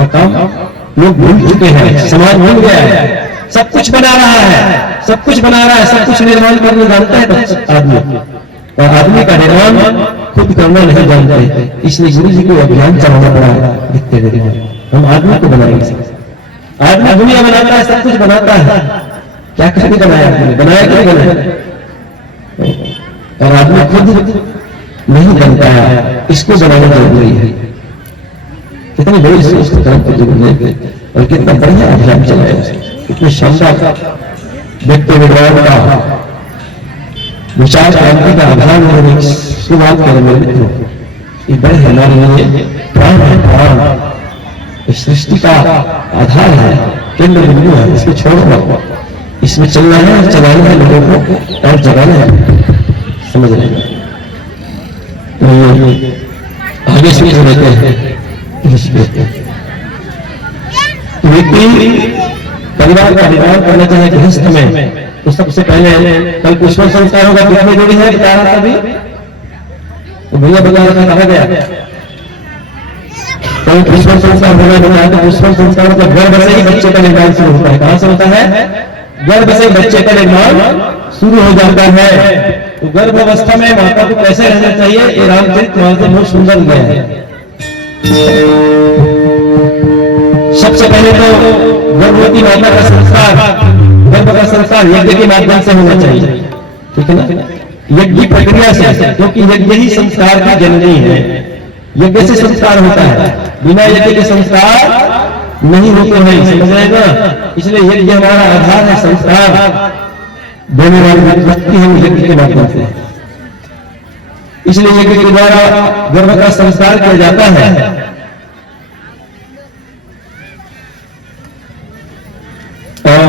का काम लोग भूल चुके हैं, समाज भूल गया है। सब कुछ बना रहा है, सब कुछ बना रहा है, सब कुछ निर्माण करने जानता है आदमी, और आदमी का निर्माण खुद करना नहीं जानते। इसलिए गुरु जी को अभियान चलाना पड़ा दिखते देते। हम आदमी को बनाएंगे, आदमी दुनिया बनाता है, सब कुछ बनाता है, क्या करके बनाया आदमी, बनाया क्यों बनाया, और आदमी खुद नहीं बनता है, इसको बनाना जरूरी है। कितनी बड़ी सोच की तरफ जरूरत है, और कितना बढ़िया अभियान चलाया, कितने शानदार व्यक्ति विद्वान का विचार क्रांति का अभियान में शुरुआत करें मेरे मित्रों। ये बड़े हमारे लिए प्राण है, प्राण इस सृष्टि का आधार है, केंद्र बिंदु है, इसको छोड़ो, इसमें चलना है, चलाना है लोगों को और जगाना है, समझ रहे हैं। तो आगे से लेते हैं व्यक्ति परिवार का निर्माण करना चाहे गृहस्थ में, तो सबसे पहले कल पुष्पन संस्कार होगा, कितनी जोड़ी है बता रहा था अभी, तो भैया बता रहा था, कहा गया कल पुष्पन संस्कार होगा, बताया तो पुष्पन संस्कार मतलब गर्भ से ही बच्चे का निर्माण शुरू होता है। कहां से होता है? गर्भ से बच्चे का निर्माण शुरू हो जाता है। तो गर्भ अवस्था में माता को कैसे रहना चाहिए, ये रामचरित मानस बहुत सुंदर गया है। सबसे पहले तो गर्भवती माता का संस्कार, गर्भ का संस्कार यज्ञ के माध्यम से होना चाहिए, ठीक है ना, यज्ञ प्रक्रिया से, क्योंकि यज्ञ ही संस्कार की जननी है। यज्ञ से संस्कार होता है, बिना यज्ञ के संस्कार नहीं होते हैं, समझ रहे ना। इसलिए यज्ञ हमारा आधार है, संस्कार देने वाली व्यक्ति हम यज्ञ के माध्यम से, इसलिए यज्ञ के द्वारा गर्भ का संस्कार किया जाता है। और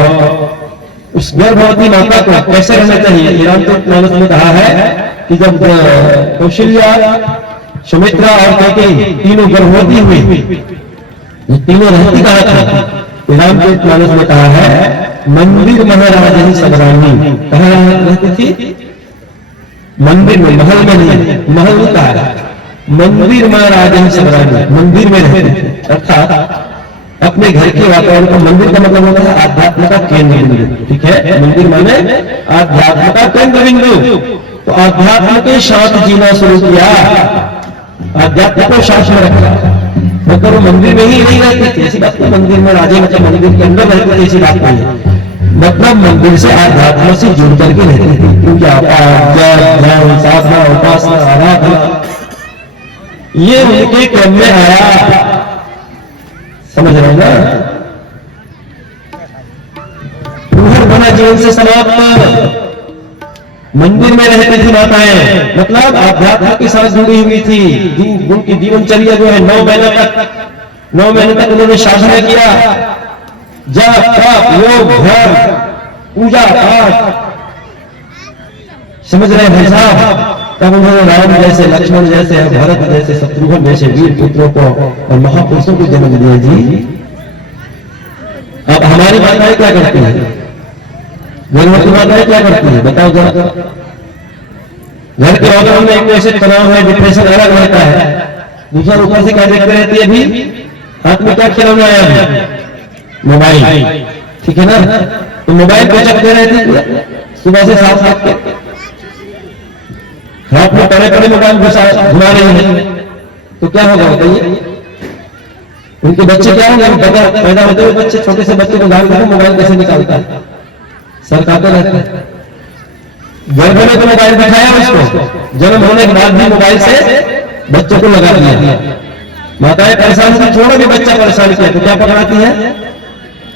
उस गर्भवती माता को कैसे रहना चाहिए, रामचरित मानस में कहा है कि जब कौशल्या, सुमित्रा और कैकेयी तीनों गर्भवती हुई, तीनों रहती कहा था, रामचरित मानस में कहा है मंदिर महाराज ही सबरानी, कहा रहती थी मंदिर में, महल में नहीं, महल नहीं कहा, मंदिर महाराज ही सबरानी, मंदिर में रहते थे, अर्थात अपने घर के वातावरण को, मंदिर का मतलब होता है आध्यात्म का केंद्र बिंदु, ठीक है, मंदिर माने आध्यात्म का केंद्र बिंदु। तो आध्यात्म के साथ जीना शुरू किया, आध्यात्म को साथ में रखा, मतलब वो मंदिर में ही नहीं रहती थी, ऐसी बात नहीं, मंदिर में राजे मतलब मंदिर के अंदर रहते थे, ऐसी बात नहीं, मतलब मंदिर से आध्यात्म से जुड़ करके रहती थी, क्योंकि ध्यान, साधना, उपासना, आराधना ये उनके क्रम में आया, समझ रहे हैं ना। पूर्ण बना जीवन से समाप्त, मंदिर में रहती थी माताएं, मतलब आध्यात्म के साथ जुड़ी हुई थी। उनकी जीवनचर्या जो है 9 महीने तक, 9 महीने तक उन्होंने साधना किया, जप, तप, योग, ध्यान, पूजा पाठ, समझ रहे हैं साहब। तब उन्होंने राम जैसे, लक्ष्मण जैसे, भरत जैसे, शत्रुघ्न जैसे वीर पुत्रों को और महापुरुषों को जन्म दिया जी। अब हमारी माताएं क्या करती है, गर्भवती माताएं क्या करती है, बताओ जरा। घर के वातावरण में एक तो ऐसे तनाव है, डिप्रेशन अलग रहता है, दूसरा ऊपर से क्या देखते रहती है, अभी हाथ में क्या खिलौना आया है, मोबाइल, ठीक है ना। तो मोबाइल को चलते रहती है सुबह से 7 तक, हाथ में पड़े मोबाइल घुमा रही है, तो क्या होगा बताइए, उनके बच्चे क्या होंगे, पैदा होते हुए बच्चे, छोटे से बच्चे को गाल कर मोबाइल कैसे निकालता है, सरकाते रहते हैं। गर्भ में तो मोबाइल दिखाया उसको, जन्म होने के बाद भी मोबाइल से बच्चों को लगा दिया। माताएं परेशान से, छोड़ो भी बच्चा परेशान किया तो क्या पकड़ाती है,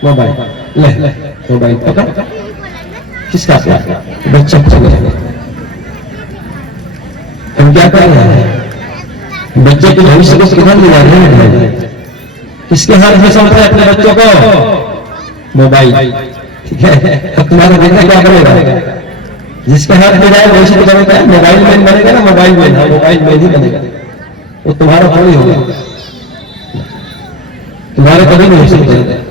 मोबाइल, ले मोबाइल पकड़, किसका बच्चा पकड़। हम क्या कर रहे हैं, बच्चे के भविष्य को किधर ले जा रहे हैं, किसके हाथ में सौंप रहे हैं अपने बच्चों को, मोबाइल, ठीक है। अब तुम्हारा बेटा क्या करेगा, जिसके हाथ में जाए वैसे तो बनेगा, मोबाइल में बनेगा ना, मोबाइल में, मोबाइल में ही बनेगा, वो तुम्हारा थोड़ी होगा, तुम्हारे कभी नहीं हो सकते।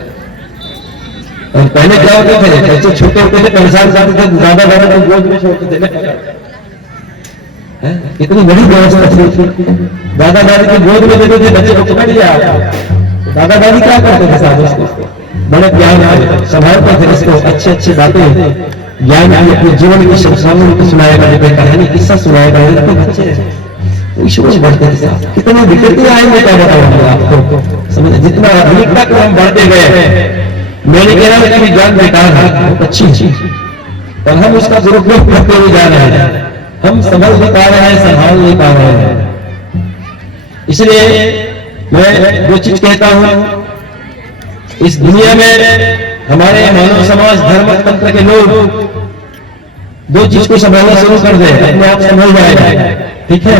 और पहले क्या होते थे, बच्चे छोटे होते थे, परेशान करते थे, दादा दादा को गोद में छोड़ते थे, कितनी बड़ी व्यवस्था थी, दादा दादी की गोद में देते थे, बच्चे को पकड़ लिया, दादा दादी क्या करते थे साहब उसको बड़े प्यार से संभालते थे इसको, अच्छी अच्छी बातें ज्ञान की अपने जीवन की समस्याओं को सुनाया करते थे, कहानी किस्सा सुनाया करते थे बच्चे ईश्वर बढ़ते थे साहब। कितने विकृति आएंगे क्या बताऊंगा आपको, समझ जितना आधुनिकता को हम बढ़ते गए, मैंने कह रहा हूं कि ज्ञान बेकार है, बहुत अच्छी चीज और हम उसका दुरुपयोग करते हुए जा रहे हैं, हम समझ नहीं पा रहे हैं, संभाल नहीं पा रहे हैं। इसलिए मैं जो चीज कहता हूं, इस दुनिया में हमारे मानव समाज धर्म तंत्र के लोग दो चीज को संभालना शुरू कर दे, अपने आप संभल जाएगा, ठीक है।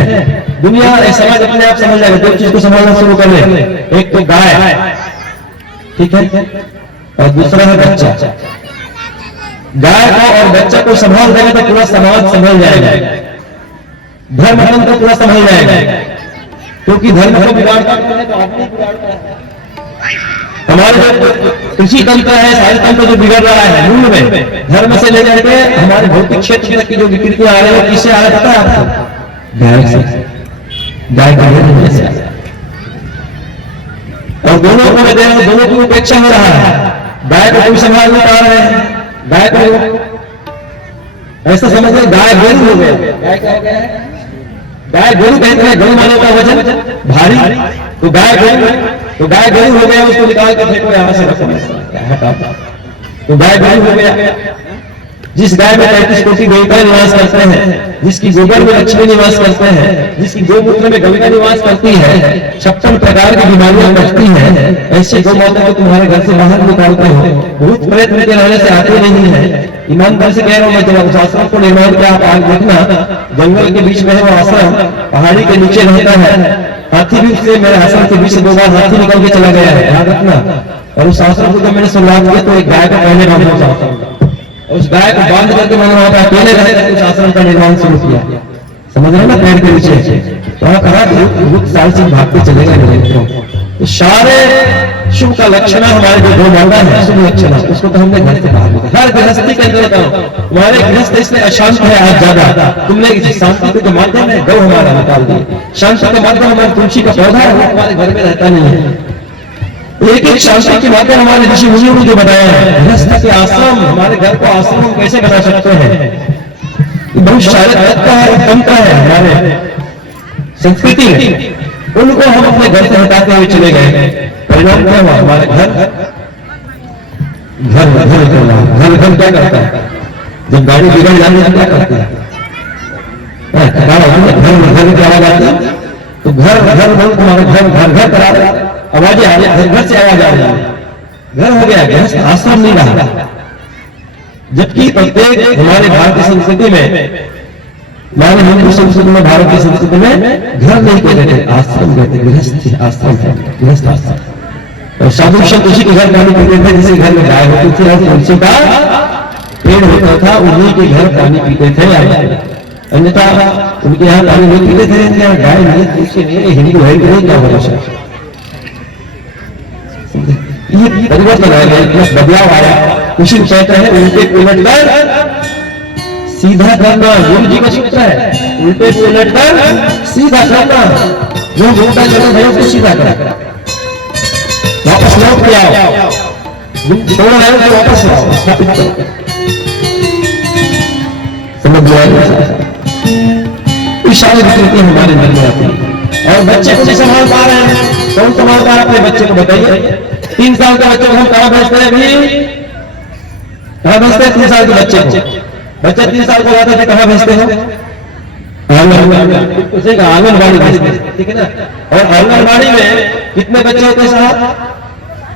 दुनिया समाज अपने आप समझ जाएगा, दो चीज को संभालना शुरू कर दे, एक तो गाय, ठीक है, और दूसरा है बच्चा। गाय को और बच्चा को संभाल देगा तो पूरा समाज संभल जाएगा, धर्म तंत्र पूरा संभल जाएगा, क्योंकि धर्म को बिगाड़ता है तो आदमी बिगाड़ता है। हमारे जो कृषि तंत्र है, सारे तंत्र जो बिगड़ रहा है मूल में, धर्म से ले जाके हमारे भौतिक क्षेत्र तक की जो विकृतियां आ रही है, किससे आ रहा है आपको? गाय से, गाय का होने से। और दोनों को मैं दे रहा हूं, दोनों की उपेक्षा हो रहा है, गाय को कोई संभाल नहीं पा रहे हैं, गाय को ऐसा समझ गाय गोरू हो गया। गाय क्या हो गया है? गाय गोरू कहते हैं, गौ मानव का वजन भारी, तो गाय गोरू हो गया, उसको निकाल कर फेंको, यहां से हटा, तो गाय गोरू हो गया। जिस गाय में 35 कोटि देवता निवास करते हैं, जिसकी गोबर में लक्ष्मी निवास करते हैं, जिसकी गोमूत्र में गंगा निवास करती है, 56 प्रकार की बीमारियां बचती हैं, ऐसे गौ माता को तुम्हारे घर से बाहर निकालते हो, भूत प्रेत उनके रहने से आते नहीं है। ईमानदार से कह रहा हूं मैं, जब उस आश्रम को निर्माण किया, आप आज देखना जंगल के बीच में है वो आश्रम, पहाड़ी के नीचे रहता है, हाथी भी उससे मेरे आश्रम के बीच से 2 बार हाथी निकल के चला गया है, याद रखना। और उस आश्रम को जब मैंने शुरुआत किया तो एक गाय का पहले नाम था, उस गाय को बांध करके मैंने वहां पर अकेले रहकर उस आश्रम का निर्माण शुरू किया, समझ रहे ना, पेड़ के नीचे। वहां कहा भूत साल से भागते चलेगा नहीं। तो सारे शुभ का लक्षण हमारे जो गौ माता है, शुभ लक्षण, उसको तो हमने घर से बाहर निकाला। हर गृहस्थी के अंदर तुम्हारे गृहस्थ इसलिए अशांत है आज ज्यादा, तुमने इसी शांति के माध्यम में गौ हमारा निकाल दिया। शांति के माध्यम हमारे तुलसी का पौधा है, वो हमारे घर में रहता नहीं है। एक एक शास्त्र के माध्यम हमारे ऋषि मुनियों ने जो बताया है, गृहस्थ के आश्रम, हमारे घर को आश्रम कैसे बना सकते हैं, बहुत सारे तत्व है, तंत्र है हमारे संस्कृति में, उनको हम अपने घर से हटाते हुए चले गए। परिणाम क्या हुआ? हमारे घर क्या करता है, जब गाड़ी बिगड़ जाती है क्या करते हैं, घर की आवाज आती है तो घर तुम्हारा घर करा, आवाजें आ रही, घर से आवाज आ रही है, घर हो गया, गृहस्थ आश्रम नहीं रहा। जबकि प्रत्येक हमारे भारतीय संस्कृति में, हमारे हिंदू संस्कृति में, भारत की संस्कृति में घर नहीं कहते थे, आश्रम कहते, गृहस्थ आश्रम, गृहस्थ आश्रम। और साधु संत उसी के घर पानी पीते थे, जिसके घर में गाय होती थी और तुलसी का पेड़ होता था, उन्हीं के घर पानी पीते थे। अन्यथा उनके यहाँ पानी नहीं पीते थे, इनके यहाँ गाय नहीं, तुलसी नहीं, हिंदू है कि नहीं, क्या भरोसा। ये परिवर्तन आया, इतना बदलाव आया, उसी को कहते हैं उल्टे उलट कर सीधा करना। गुरु जी का सूत्र है, उल्टे को उलट कर सीधा करना। जो उल्टा चल है उसको सीधा करा, वापस लौट के आओ, छोड़ा है तो वापस आओ, स्थापित करो। समझ लो, इस सारी विकृति हमारे अंदर में आती है। और बच्चे को नहीं संभाल पा रहे हैं, कौन संभाल पा रहा है अपने बच्चे को? बताइए। 3 साल का बच्चे को हम कहां भेजते हैं अभी? कहां भेजते हैं 3 साल के बच्चे को? बच्चे 3 साल को जाते थे, कहां भेजते हैं? आंगनबाड़ी भेजते हैं, ठीक है ना। और आंगनबाड़ी में कितने बच्चे होते हैं साहब?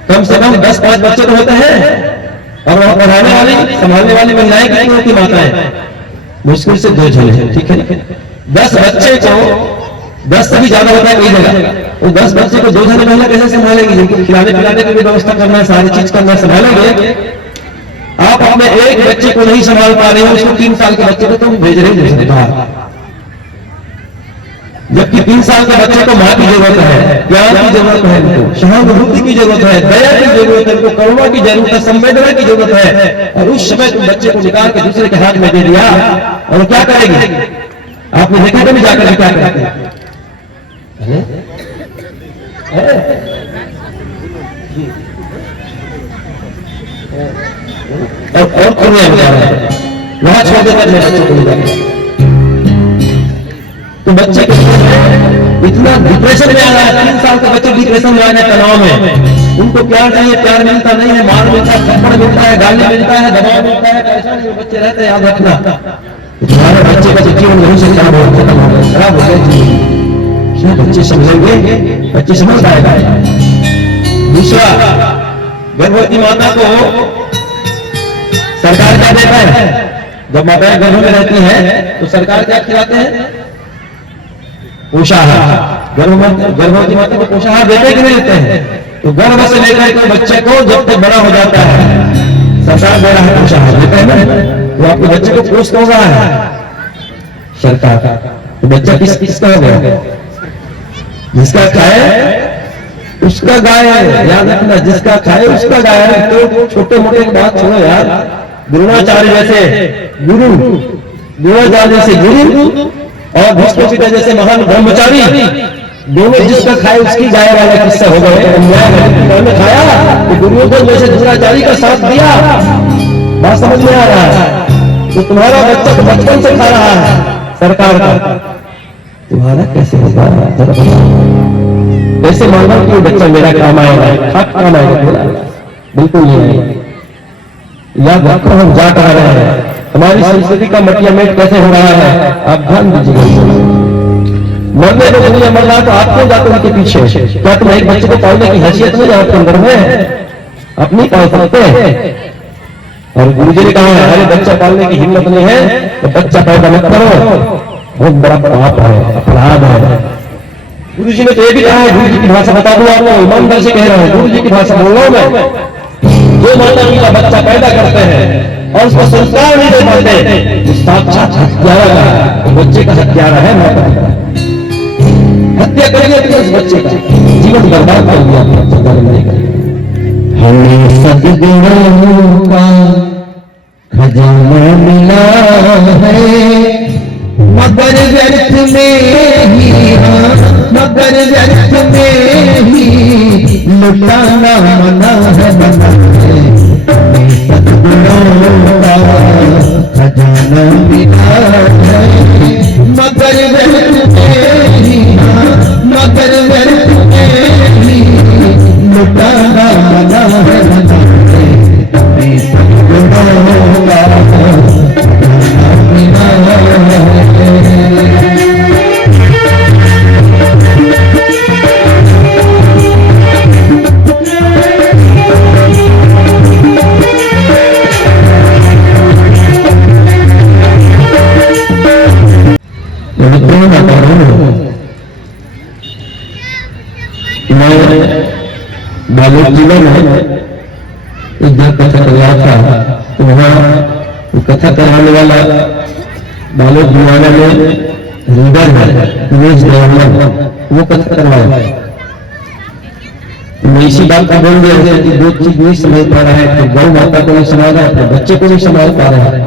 कम से कम 10-5 बच्चे तो होते हैं। और वहां पढ़ाने वाली, संभालने वाली महिलाएं कितनी होती, माताएं? मुश्किल से 2 जने, ठीक है। 10 बच्चे को 10 से भी ज्यादा होता है कई जगह, वो 10 बच्चे को 2 जने महिला कैसे संभालेगी? जिनको खिलाने पिलाने की भी व्यवस्था करना है, सारी चीज करना, संभालेंगे। आप अपने एक बच्चे को नहीं संभाल पा रहे हो, उसको 3 साल के बच्चे को तुम भेज रहे हो बाहर, जबकि 3 साल के बच्चे को मां की जरूरत है, प्यार की जरूरत है, उनको सहानुभूति की जरूरत है, दया की जरूरत है, उनको करुणा की जरूरत है, संवेदना की जरूरत है। और उस समय तुम बच्चे को निकाल के दूसरे के हाथ में दे दिया, और क्या करेगी? आपने देखा कभी जाकर क्या करते हैं? और खुले वहां छोड़ देते अपने बच्चे को ले, तो बच्चे इतना डिप्रेशन में आ रहा है। 3 साल का बच्चे डिप्रेशन में आ रहे हैं, तनाव में। उनको प्यार चाहिए, प्यार मिलता नहीं है, मार मिलता है, थप्पड़ मिलता है, गाली मिलता है, दबाव मिलता है, परेशानी में बच्चे रहते हैं। याद रखना, तुम्हारे बच्चे का जीवन यहीं से खराब हो गया, खराब हो गया जीवन। क्या बच्चे समझेंगे? बच्चे समझ पाएगा। दूसरा, गर्भवती माता को सरकार क्या देता है? जब माताएं गर्भ में रहती है तो सरकार क्या खिलाते हैं? पोषाहार। गर्भवती माता को पोषाहार देते कि नहीं देते हैं? तो गर्भ से लेकर के बच्चे को जब तक बड़ा हो जाता है सरकार दे रहा है पोषाहार, देते हैं ना। तो आपके बच्चे को पोष हो रहा है सरकार। तो बच्चा किसका हो गया? जिसका खाए उसका गाय है। याद रखना, जिसका खाए उसका गाय है। तो छोटे मोटे की बात छोड़ो यार, द्रोणाचार्य जैसे गुरु, द्रोणाचार्य जैसे गुरु और भीष्म जैसे महान ब्रह्मचारी, दोनों जिसका खाए उसकी गाय वाला किस्सा हो गए। उन्होंने खाया तो दुर्योधन जैसे द्रोणाचार्य का साथ दिया। बात समझ में आ रहा है? तो तुम्हारा बच्चा तो बचपन से खा रहा है सरकार का, तुम्हारा कैसे होगा? कैसे मांगा कि बच्चा मेरा काम आएगा? काम आएगा? बिल्कुल नहीं आएगा। याद रखो, हम जा कर रहे हैं। हमारी संस्कृति का मटिया मेट कैसे हो रहा है, आप ध्यान दीजिएगा। मरने को दुनिया मर रहा तो आप क्यों जाते उनके पीछे? क्या तुम एक बच्चे को पालने की हैसियत नहीं आपके अंदर में? आप नहीं पाल सकते? और गुरुजी ने कहा है, अरे बच्चा पालने की हिम्मत नहीं है तो बच्चा पैदा मत करो, बहुत बड़ा पाप है, अपराध है। गुरुजी ने तो ये भी कहा है, गुरुजी की भाषा बता दूं आपको, ईमानदार से कह रहा हूं, गुरुजी की भाषा बोल रहा हूं मैं। जो माता पिता बच्चा पैदा करते हैं और उसको संस्कार नहीं दे पाते, तो साक्षात हत्यारा है। तो बच्चे का हत्यारा है माता पिता। हत्या करेंगे उस बच्चे का जीवन बर्बाद कर दिया। हमें सद्गुणों का खजाना मिला है, मगर व्यर्थ में ही, मगर व्यर्थ में ही लुटाना मना है, मना है। हमें सद्गुणों का खजाना मिला है, मगर व्यर्थ में ही, मगर व्यर्थ में ही लुटाना मना है, मना है। हमें सद्गुणों का खजाना मिला है। बालोद जिले में एक जगह कथा कर रहा था, तो वहाँ कथा कराने वाला बालोद जुआना में लीडर है दिनेश देवलन, वो कथा करवाया। मैं इसी बात को बोल दिया कि दो चीज नहीं समझ पा रहा है, तो गौ माता को नहीं समझ रहा है, अपने बच्चे को नहीं समझ पा रहा है।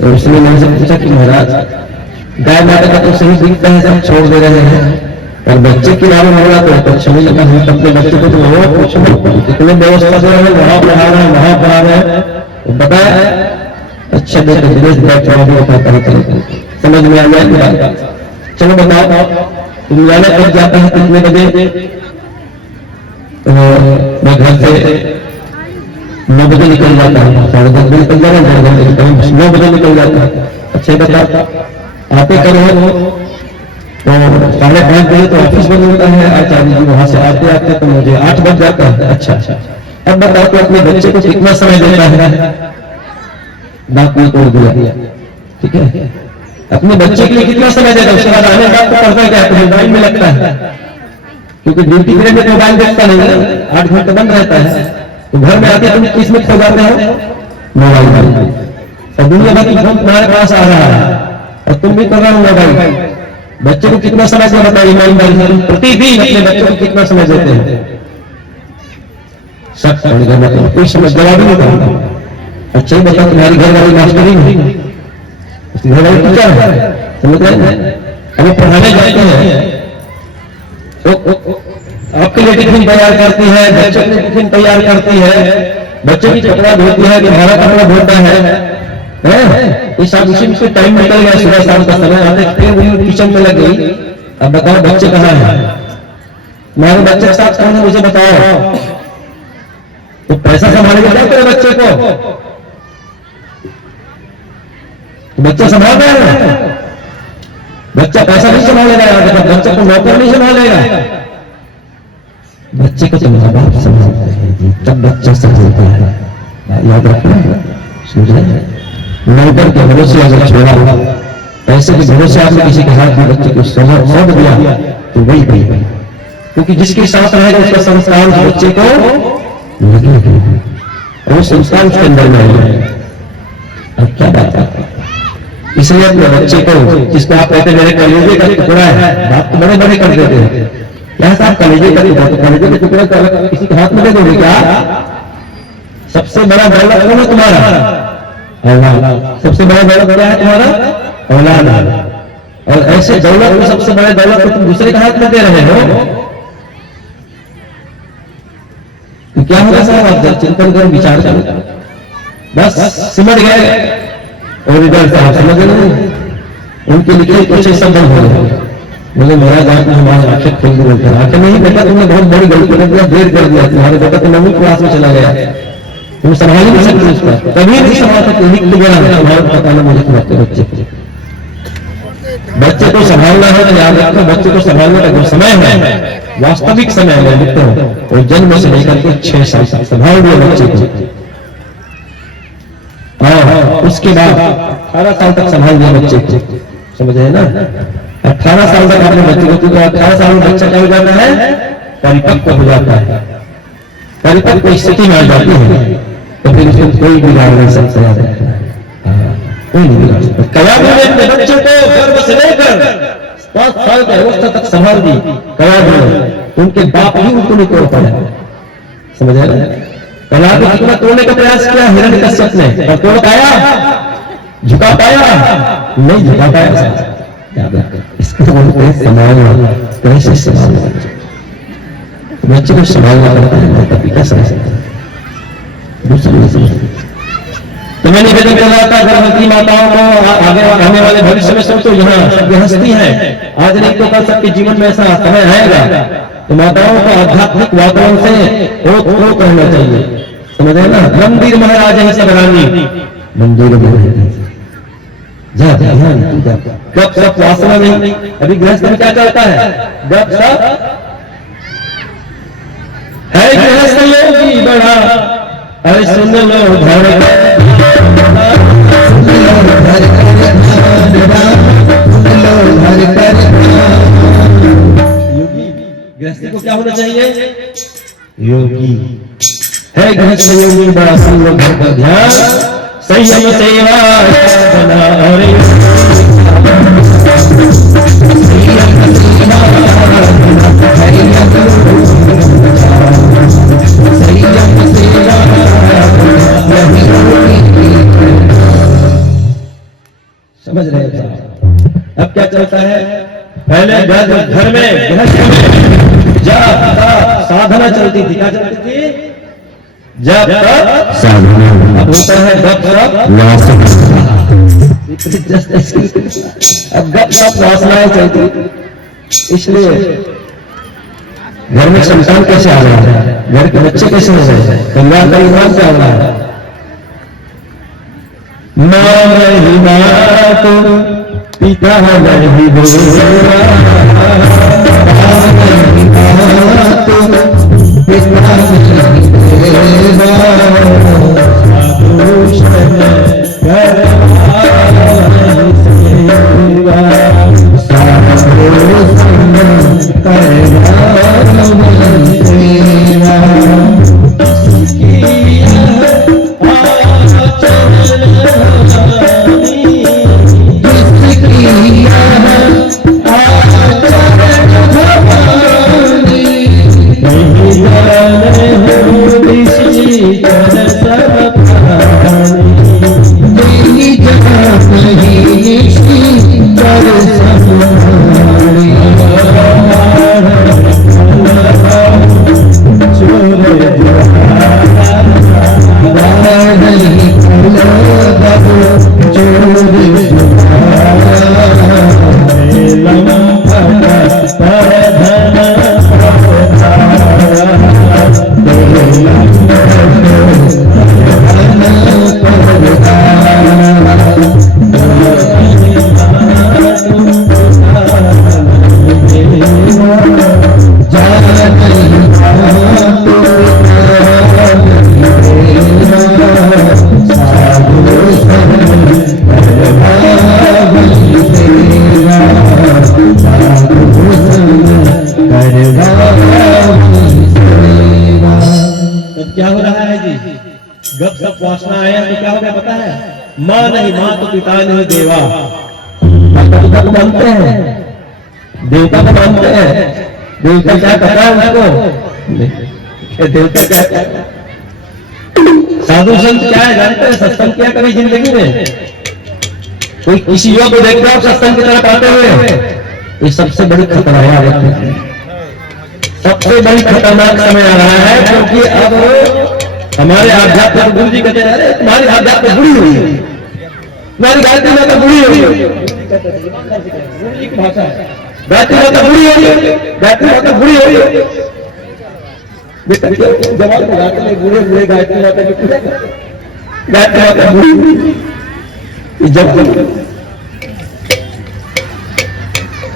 तो उसने मेरे से पूछा कि महाराज, गाय माता का तो सही दिखता है, सब छोड़ दे रहे हैं, और बच्चे की नाम हो रहा तो समझ लगा हम अपने बच्चे को तो वहां पूछो, कितने व्यवस्था दे रहे हैं, वहां पढ़ा रहे हैं, वहां पढ़ा रहे हैं, बताया। अच्छा बेटा दिनेश बैठ समझ में आ जाएगा। चलो बताओ, तुम जाने कब जाता है, कितने बजे? मैं घर से 9 बजे निकल जाता है, 10:30 बजे निकल जाना, 9 बजे निकल जाता है। अच्छा बता, आते करो तो 5:30 बजे तो ऑफिस बंद होता है आचार्य जी, वहां से आते आते तो मुझे 8 बज जाता है। अच्छा, अब बताओ कि अपने बच्चे को कितना समय देता है? दांत में तोड़ दिया, ठीक है, अपने बच्चे के लिए कितना समय देता है? उसके बाद आने बात तो पढ़ता क्या है, मोबाइल में लगता है, क्योंकि ड्यूटी पीरियड में मोबाइल देखता नहीं है, 8 घंटे बंद रहता है। तो घर में आते तुम किस में खो जाते हो? मोबाइल में। और दुनिया भर की फोन तुम्हारे पास आ रहा है और तुम भी कर रहे हो मोबाइल। बच्चे को कितना समय से बताइए ईमानदारी से, प्रतिदिन अपने बच्चों को कितना समय देते हैं? सब कोई समझ जवाब नहीं देता। अच्छा ही बताओ, तुम्हारी घर वाली मास्टरी नहीं, उसकी घर वाली टीचर है, समझ रहे हैं? हमें पढ़ाने जाते हैं तो आपके लिए टिफिन तैयार करती है, बच्चों के लिए टिफिन तैयार करती है, बच्चों की कपड़ा धोती है, तुम्हारा कपड़ा धोता है। ये सब उसी में टाइम निकल गया, सुबह शाम का समय आते फिर वही किचन में लग गई। अब बताओ बच्चे कहाँ हैं? तुम्हारे बच्चे के साथ कौन है मुझे बताओ। तो पैसा संभालेगा क्या तेरे बच्चे को? तो बच्चा संभाल रहा है, बच्चा पैसा नहीं संभालेगा, बच्चे को नौकर नहीं संभालेगा। बच्चे को तो माँ बाप संभालते हैं, तब बच्चा संभालता है। याद रखना, समझे? नौकर के भरोसे अगर छोड़ा, पैसे के भरोसे आपने किसी के हाथ में बच्चे को सौंप दिया तो वही भाई, क्योंकि जिसके साथ रहेगा उसका संस्कार बच्चे को लगेगा और संस्कार उसके अंदर में आएगा। अब क्या बात है? इसलिए अपने बच्चे को, जिसको आप कहते मेरे कलेजे का टुकड़ा है, बात तो बड़े बड़े कर देते हैं, क्या साहब कलेजे का टुकड़ा, तो कलेजे का टुकड़ा किसी के हाथ में दे दोगे क्या? सबसे बड़ा दौलत कौन है तुम्हारा? औलाद। सबसे बड़ा दौलत क्या है तुम्हारा? औलाद। और ऐसे दौलत में सबसे बड़े दौलत को तुम दूसरे के हाथ में दे रहे हो, तो क्या होगा साहब? आप जब चिंतन करो, विचार करो, बस सिमट गए और इधर साहब समझ नहीं, उनके लिखे कुछ ऐसा बंद हो गया। बोले महाराज आपने हमारे आंखें खोल दी, बोलते आंखें नहीं बेटा, तुमने बहुत बड़ी गलती कर दिया, देर कर दिया, तुम्हारे बेटा तो 9वीं क्लास में चला गया, तुम संभाल ही नहीं सकते उसका, कभी नहीं संभाल सकते, लिख गया तुम्हारा पता ना मुझे तुम्हारे बच्चे को संभालना है तो याद रखो, बच्चे को संभालने का जो समय है वास्तविक समय है लिखते हो, और जन्म से लेकर के 6 साल तक संभाल दिया बच्चे को, उसके बाद 18 साल तक संभाल दिया बच्चे को, समझ रहे ना? 18 साल तक आपने बच्चे को, क्योंकि 18 साल में बच्चा क्या हो जाता है? परिपक्व हो जाता है, परिपक्व स्थिति में आ जाती है, तो फिर उसको कोई बिगाड़ नहीं सकता, कोई नहीं बिगाड़ सकता। कयाबू ने अपने बच्चे को गर्भ से लेकर 5 साल की अवस्था तक संभाल दी। कयाबू ने, उनके बाप ही उनको नहीं तोड़ पाया, समझ रहे ना? कयाबू को कितना तोड़ने का प्रयास किया हिरण्यकश्यप ने, और तोड़ पाया? झुका पाया? नहीं झुका पाया। इसको बोलते हैं संभालना। कैसे संभालना? बच्चे को संभालना पड़ता है, माता पिता समझता है, दूसरे नहीं समझते। तो मैंने निवेदन कर रहा था गर्भवती माताओं को, आने वाले भविष्य में सोचो, यहाँ गृहस्थी है, आज नहीं तो कल सबके जीवन में ऐसा समय आएगा, तो माताओं को आध्यात्मिक वातावरण से ओत रहना चाहिए, समझ रहे ना? मंदिर महाराज है सब रानी, मंदिर में जा ध्यान पूजा, गप सप वासना नहीं। अभी गृहस्थ में क्या चलता है? गप सप है, गृहस्थ योगी बड़ा, अरे सुन लो धर योगी। गृहस्थी को क्या होना चाहिए? योगी है, गृहस्थ योगी बड़ा, सुन लो घर का ध्यान, संयम सेवा साधना, अरे समझ रहे हैं? अब क्या चलता है? पहले घर में गृहस्थ में साधना चलती थी, क्या चलती थी? जब तक साधना, अब होता है गप सप, अब गप सप वासनाएं चलती। इसलिए घर में संतान कैसे आ रहा है, घर के बच्चे कैसे हो रहे हैं, परिवार का ईमान क्या हो रहा है? मां नहीं मां पिता नहीं बोला, क्या हो रहा है जी? गप सप वासना आया तो क्या हो गया पता है? माँ नहीं, माँ तो पिता नहीं देवा। माता पिता को मानते हैं, देवता को मानते हैं। देवता क्या कहता है उसको? देवता क्या कहता है? साधु संत क्या है जानते हैं? सत्संग किया कभी जिंदगी में? कोई किसी युवा को देखते हो सत्संग की तरफ आते हुए? ये सबसे बड़ी खतरा है, सबसे बड़ी खतरनाक समय आ रहा है। क्योंकि अब हमारे आध्यात्मिक गुरु जी कहते हैं तुम्हारी आध्यात्मिक बुरी हुई है, तुम्हारी गायत्री माता बुरी हुई है। गुरु जी की भाषा है, गायत्री माता बुरी हुई है, गायत्री माता बुरी हुई है। बेटा जवाब लगाते हैं बुरे बुरे गायत्री माता की, गायत्री माता बुरी हुई। जब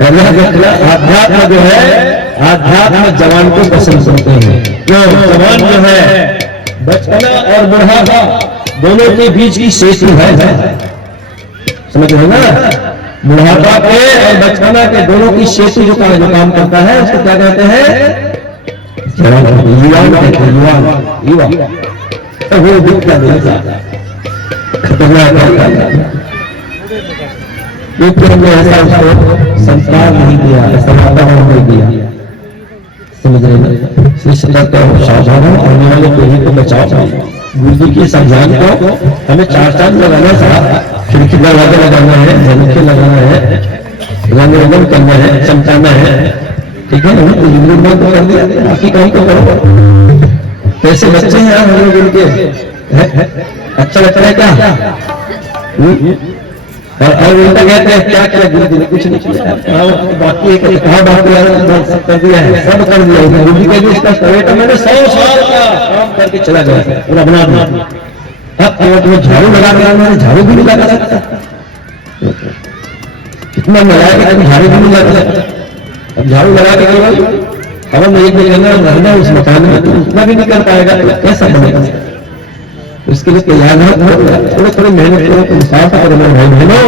आध्यात्म जो है, आध्यात्म जवान को पसंद करते हैं। क्यों? जवान जो है बचपना और बुढ़ापा दोनों के बीच की सेतु है। समझ रहे हो ना? बुढ़ापा के और बचपना के दोनों की सेतु जो काम करता है उसको क्या कहते हैं? युवान कहते हैं। युवा तो वो दुख का नहीं जाता, खतरनाक हमने ऐसा उसको संस्कार नहीं दिया, ऐसा वातावरण नहीं दिया। समझ रहे ना? सतर्क और सावधान हो, आने वाले पीढ़ी को बचाओ। गुरु जी के संज्ञान को हमें चार चांद लगाना था, खिड़की दरवाजे लगाना है, झलके लगाना है, रंग रोगन करना है, चमकाना है। ठीक है ना? तो जिंदगी तो कर दिया, बाकी काम तो करो। कैसे बच्चे हैं हम लोग उनके? अच्छा लगता है क्या? और उल्टा कहते हैं क्या किया गुरु जी ने? कुछ नहीं किया। बाकी कहा बाकी कर दिया है, सब कर दिया। गुरु जी के इसका बेटा मैंने 100 साल का काम करके चला गया, पूरा बना दिया। अब तो झाड़ू लगा रहा, मैंने झाड़ू भी नहीं लगा सकता। कितना लगाया कि कभी झाड़ू भी नहीं लगा सकता। अब झाड़ू लगा के केवल अब हम एक रहना उस मकान में, तो उतना भी नहीं कर पाएगा, कैसा बनेगा? उसके लिए तैयार है, थोड़े थोड़े मेहनत करो, इंसाफ करो मेरे भाई बहनों,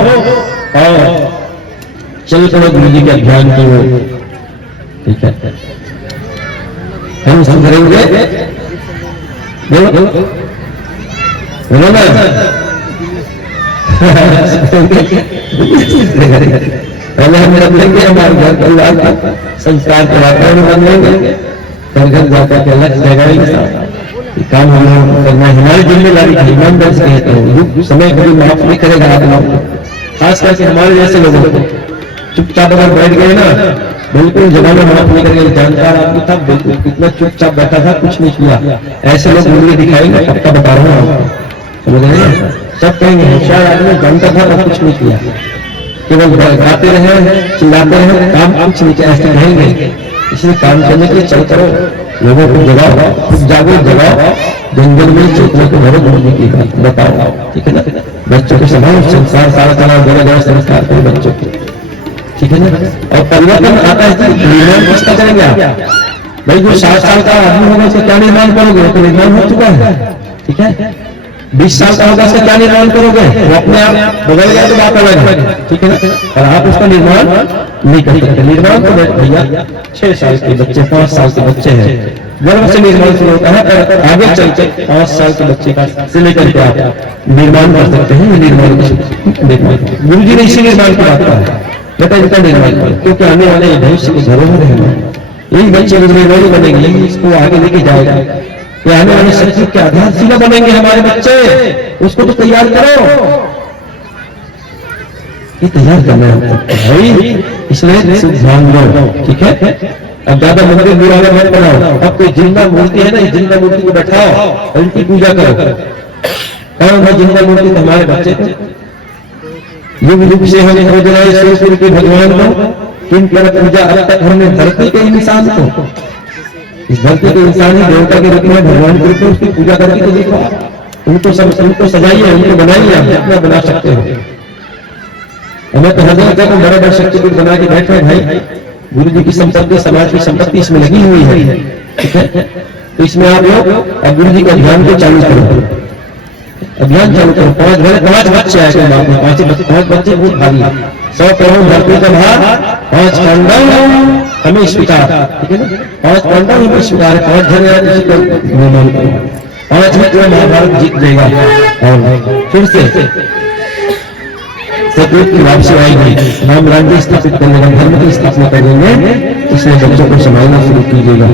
और चलो चलो गुरु जी के अभियान की हो। ठीक है, हम सुधरेंगे। बोलो बोलो ना। पहले हम बदलेंगे, हमारे घर परिवार का संस्कार का वातावरण बदलेंगे, घर घर जाकर के अलग जगह काम हमें करना है, हमारी जिम्मेदारी है। ईमानदारी से कहते हैं समय कभी माफ नहीं करेगा आत्मा को, खास करके हमारे जैसे लोगों को। चुपचाप अगर बैठ गए ना, बिल्कुल जमाना माफ नहीं करेगा। जानकार आदमी था, बिल्कुल कितना चुपचाप बैठा था, कुछ नहीं किया। ऐसे लोग मुझे दिखाएंगे, पक्का बता रहा हूँ आपको। समझ रहे हैं? सब कहेंगे होशियार आदमी जानता था और कुछ नहीं किया, केवल गाते रहे, चिल्लाते रहे, काम कुछ नहीं किया, ऐसे कहेंगे। इसलिए काम करने के लिए चल करो, लोगों को जगाओ, खुद जागो, जगाओ, जंगल में चेतना को भरो, गुरु जी की बात बताओ। ठीक है ना? बच्चों को समाओ, संसार सारा चलाओ, जगह जगह संस्कार करो बच्चों को। ठीक है ना? और परिवर्तन आता है, निर्माण किसका करेंगे आप? भाई जो 60 साल का आदमी होगा उसका क्या निर्माण करोगे? तो निर्माण हो चुका है। ठीक है? 20 साल का होगा उसका क्या निर्माण करोगे? वो अपने आप बदल गया तो बात अलग है। ठीक है ना? और आप उसका निर्माण नहीं कर सकते। निर्माण तो भैया 6 साल के बच्चे, 5 साल के बच्चे हैं, गर्भ से निर्माण शुरू होता है, पर आगे चलते 5 साल के बच्चे का से लेकर के आप निर्माण कर सकते हैं। निर्माण गुरु जी ने इसी निर्माण की बात कहा है, बेटा इनका निर्माण करो, क्योंकि आने वाले भविष्य की धरोहर है। यही बच्चे निर्माणी बनेंगे, यही इसको आगे लेके जाएगा। ये आने वाले सत्युग के आधारशिला बनेंगे हमारे बच्चे, उसको तो तैयार करो। ये तैयार करना है भाई, इसलिए ध्यान दो। ठीक है? अब ज्यादा मंदिर बुराने मत बनाओ। अब कोई जिंदा मूर्ति है ना, जिंदा मूर्ति को बैठाओ और इनकी पूजा करो। कौन है जिंदा मूर्ति? तो हमारे बच्चे थे। युग युग से हम खोज रहे सूर्य के भगवान को, किन पर पूजा अब तक हमने धरती के इंसान को। इस धरती के इंसान ही देवता के रूप में भगवान के रूप में उसकी पूजा करके तो देखो, उनको सजाइए, उनको बनाइए, आप जितना बना सकते हो। हमें तो हर जगह को बड़े बड़े शक्तिपीठ बना के बैठे हैं भाई, गुरु जी की संपत्ति, समाज की संपत्ति इसमें लगी हुई है, ठीक है। तो इसमें आप लोग अब गुरु जी के अभियान को चालू करो, अभियान चालू करो। 5 बच्चे आए थे बाप में, 5 बच्चे बहुत भारी, 100 करोड़ धरती का भार, 5 पांडव हमें स्वीकार, ठीक है ना, 5 पांडव हमें स्वीकार है, 5 जन आए किसी को निर्माण करो, 5 मिनट में महाभारत जीत देगा और फिर से सतयुग की वापसी आएगी, राम राज्य स्थापित करने का, धर्म की स्थापना करेंगे, इसलिए बच्चों को संभालना शुरू कीजिएगा।